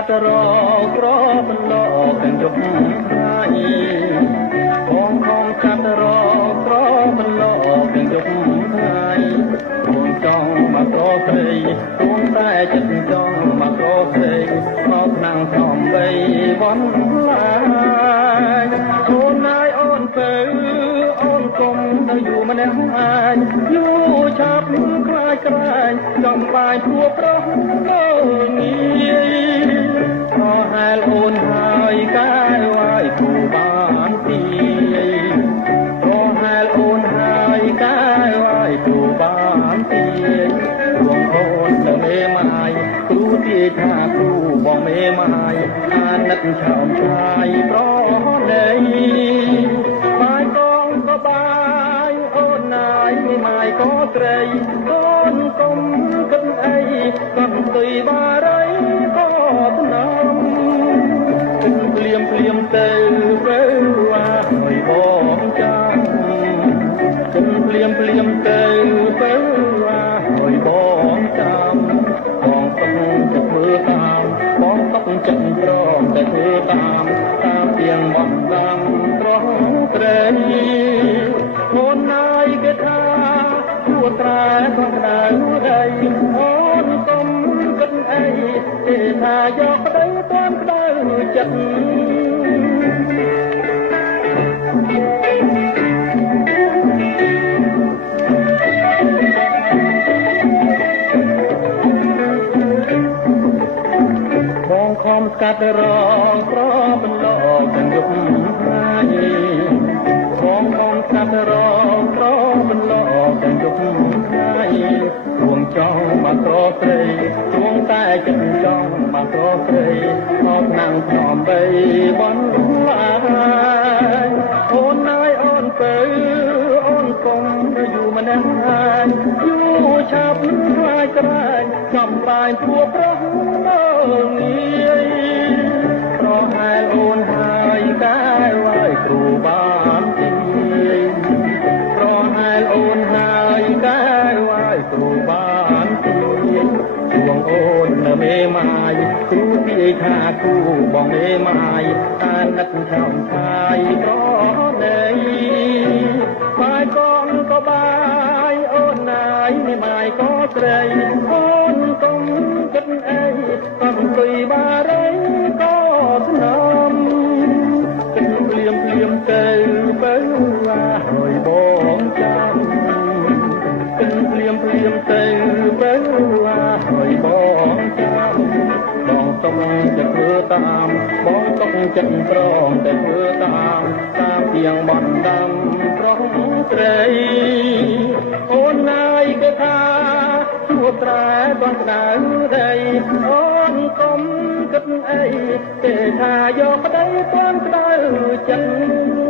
កាត់រកក្របន្លកទាំងយប់ថ្ងៃបងផងកាត់រកក្របន្លកទាំងយប់ថ្ងៃបងចង់មកក្រស្រីបងតែចិត្តចង់មកក្រស្រីមកណាំងសំបីវន់ឡាយអូនណាយអូនទៅអូនកុំទៅយូរម្នាក់អាចយូរឆាប់ខ្លាចក្រែងចំបាយព្រោះប្រុសទៅងាយខោហែលអូនហើយកាយវាយគូបានទីខោហែលអូនហើយកាយវាយគូបានទីបងអូនទៅមេម៉ាយគ្រូទាយថាគ្រូបងមេម៉ាយអាណិតឆោមឆាយប្រដីបាយកងក៏បាយអូនណាយមេម៉ាយក៏ត្រីអូនកុំគិតអីកំទុយបារីក៏ថ្នមភ្លាមភ្លាមទៅទៅឲ្យបងចាំភ្លាមភ្លាមទៅទៅឲ្យបងចាំបងសុំទៅធ្វើតាមបងសុំចិត្តព្រមទៅធ្វើតាមទៀងបងដាំត្រង់ត្រីអូនណាយគេថាគួរត្រែក្នុងដៅដីអូនកុំគិតអីទេថាយកប្តីតាមក្តៅចិត្តបងខំស្កាត់រងប្របន្លកទាំងយប់ថ្ងៃបងខំស្កាត់រងប្របន្លកទាំងយប់ថ្ងៃរួងចង់មកក្រស្រីរួងតែចិត្តចង់មកក្រស្រីមកណាំងភ្នំបីបន់ឡាយអូនណាយអូនទៅអូនកុំទៅយូរម្នាក់ហើយយូរឆាប់ខ្លាចក្រែងចំបាយព្រោះប្រុសនៅងាយប្រហែលអូនហើយកាយវាយគ្រូបានទីប្រហែលអូនហើយកាយវាយគ្រូបានទីជួងអូននៅមេម៉ាយគ្រូទាយថាគ្រូបងមេម៉ាយអាណិតឆោមឆាយប្រដីបាយកងក៏បាយអូនណាយមេម៉ាយក៏ត្រីអូនកុំគិតអីកំទុយបារីក៏ស្នំគិតភ្លាមភ្លាមទៅបើឲ្យបងចាំគិតភ្លាមភ្លាមទៅបើឲ្យបងចាំបងសុំจะធ្វើតាមបងសុំចិត្តត្រង់តែធ្វើតាមទៀងបន់ដាំប្រងត្រីអូនណាយគេថាជួត្រែបងដៅដីអូនកុំគិតអីទេថាយកប្តីតាមក្តៅចិត្ត